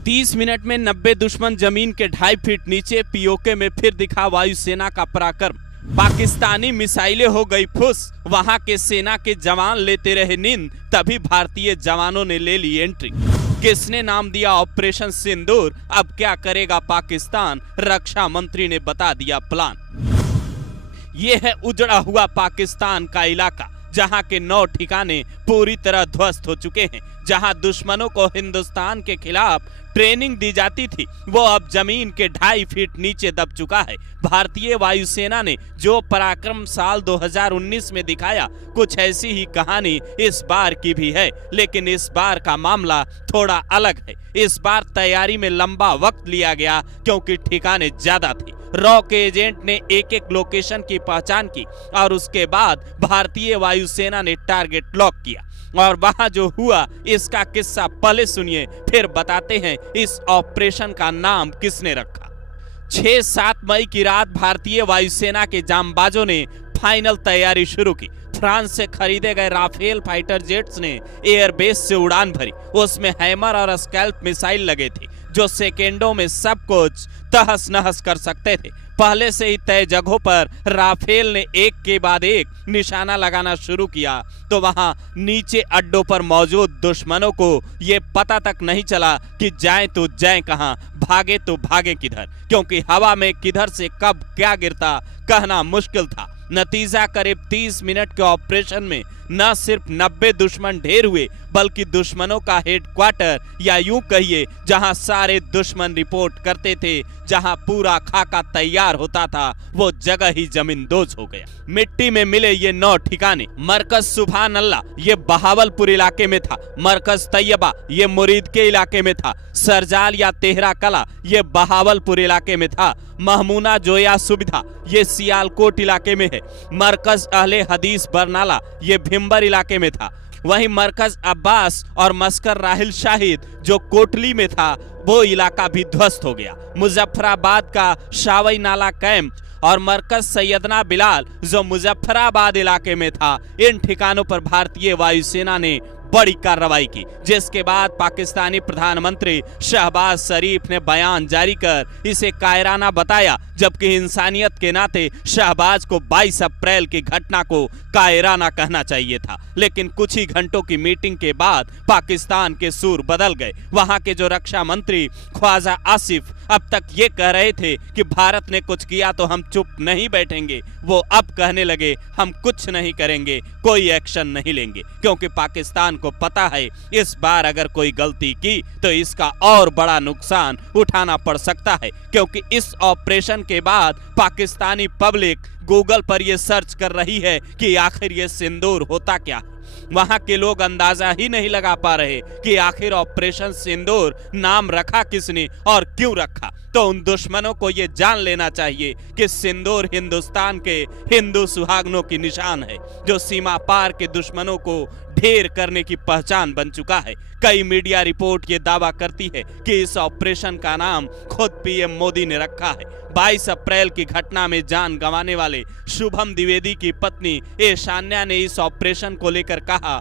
30 minute में 90 दुश्मन जमीन के 2.5 फीट नीचे। पीओके में फिर दिखा वायुसेना का पराक्रम। पाकिस्तानी मिसाइलें हो गई फुस, वहां के सेना के जवान लेते रहे नींद, तभी भारतीय जवानों ने ले ली एंट्री। किसने नाम दिया ऑपरेशन सिंदूर? अब क्या करेगा पाकिस्तान? रक्षा मंत्री ने बता दिया प्लान। यह है उजड़ा हुआ पाकिस्तान का इलाका, जहां के 9 ठिकाने पूरी तरह ध्वस्त हो चुके हैं। जहां दुश्मनों को हिंदुस्तान के खिलाफ ट्रेनिंग दी जाती थी, वो अब जमीन के 2.5 फीट नीचे दब चुका है। भारतीय वायुसेना ने जो पराक्रम साल 2019 में दिखाया, कुछ ऐसी ही कहानी इस बार की भी है। लेकिन इस बार का मामला थोड़ा अलग है। इस बार तैयारी में लंबा वक्त लिया गया, क्योंकि ठिकाने ज्यादा थे। रॉ के एजेंट ने एक लोकेशन की पहचान की और उसके बाद भारतीय वायुसेना ने टारगेट लॉक किया। और वहां जो हुआ, इसका किस्सा पहले सुनिए, फिर बताते हैं इस ऑपरेशन का नाम किसने रखा। 6-7 मई की रात भारतीय वायुसेना के जांबाजों ने फाइनल तैयारी शुरू की। फ्रांस से खरीदे गए राफेल फाइटर जेट्स ने एयरबेस से उड़ान भरी। उसमें हैमर और स्कैल्प मिसाइल लगे थे, जो सेकेंडों में सब कुछ तहस नहस कर सकते थे। पहले से ही तय जगहों पर राफेल ने एक के बाद एक निशाना लगाना शुरू किया, तो वहां नीचे अड्डों पर मौजूद दुश्मनों को ये पता तक नहीं चला कि जाएं तो जाएं कहां, भागे तो भागे किधर, क्योंकि हवा में किधर से कब क्या गिरता कहना मुश्किल था। नतीजा करीब 30 मिनट के ऑपरेशन में न सिर्फ 90 दुश्मन ढेर हुए, बल्कि दुश्मनों का हेडक्वार्टर, या यूं कहिए जहां सारे दुश्मन रिपोर्ट करते थे, जहां पूरा खाका तैयार होता था, वो जगह ही जमींदोज हो गया। मिट्टी में मिले ये 9 ठिकाने। मरकज सुभान अल्लाह ये बहावलपुर इलाके में था। मरकज तैयबा ये मुरीद के इलाके में था। सरजाल या तेहरा कला ये बहावलपुर इलाके में था। महमूना जोया सुविधा ये सियालकोट इलाके में है। मरकज अहले हदीस बरनाला ये भिम्बर इलाके में था। वहीं मरकज अब्बास और मस्कर राहिल शाहिद जो कोटली में था, वो इलाका भी ध्वस्त हो गया। मुजफ्फराबाद का शावई नाला कैंप और मरकज सैयदना बिलाल जो मुजफ्फराबाद इलाके में था, इन ठिकानों पर भारतीय वायुसेना ने बड़ी कार्रवाई की, जिसके बाद पाकिस्तानी प्रधानमंत्री शहबाज शरीफ ने बयान जारी कर इसे कायराना बताया, जबकि इंसानियत के नाते शहबाज को 22 अप्रैल की घटना को कायराना कहना चाहिए था। लेकिन कुछ ही घंटों की मीटिंग के बाद पाकिस्तान के सुर बदल गए। वहां के जो रक्षा मंत्री ख्वाजा आसिफ अब तक ये कह रहे थे कि भारत ने कुछ किया तो हम चुप नहीं बैठेंगे, वो अब कहने लगे हम कुछ नहीं करेंगे, कोई एक्शन नहीं लेंगे, क्योंकि पाकिस्तान को पता है इस बार अगर कोई गलती की तो इसका और बड़ा नुकसान उठाना पड़ सकता है। क्योंकि इस ऑपरेशन के बाद पाकिस्तानी पब्लिक गूगल पर यह सर्च कर रही है कि आखिर ये सिंदूर होता क्या। वहां के लोग अंदाजा ही नहीं लगा पा रहे कि आखिर ऑपरेशन सिंदूर नाम रखा किसने और क्यों रखा। तो उन दुश्मनों को यह जान लेना चाहिए कि सिंदूर हिंदुस्तान के हिंदू सुहागनों की निशान है, जो सीमा पार के दुश्मनों को ढेर करने की पहचान बन चुका है। कई मीडिया रिपोर्ट ये दावा करती है कि इस ऑपरेशन का नाम खुद पीएम मोदी ने रखा है। 22 अप्रैल की घटना में जान गंवाने वाले शुभम द्विवेदी की पत्नी ईशान्या ने इस ऑपरेशन को लेकर कहा,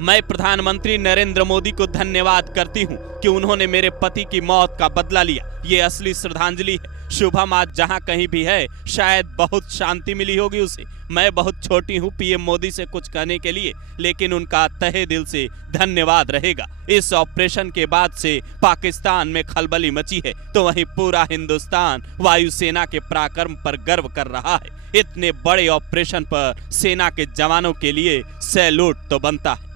मैं प्रधानमंत्री नरेंद्र मोदी को धन्यवाद करती हूं कि उन्होंने मेरे पति की मौत का बदला लिया। ये असली श्रद्धांजलि है। शुभम आज जहां कहीं भी है, शायद बहुत शांति मिली होगी उसे। मैं बहुत छोटी हूं पीएम मोदी से कुछ कहने के लिए, लेकिन उनका तहे दिल से धन्यवाद रहेगा। इस ऑपरेशन के बाद से पाकिस्तान में खलबली मची है, तो वहीं पूरा हिंदुस्तान वायुसेना के पराक्रम पर गर्व कर रहा है। इतने बड़े ऑपरेशन पर सेना के जवानों के लिए सैल्यूट तो बनता है।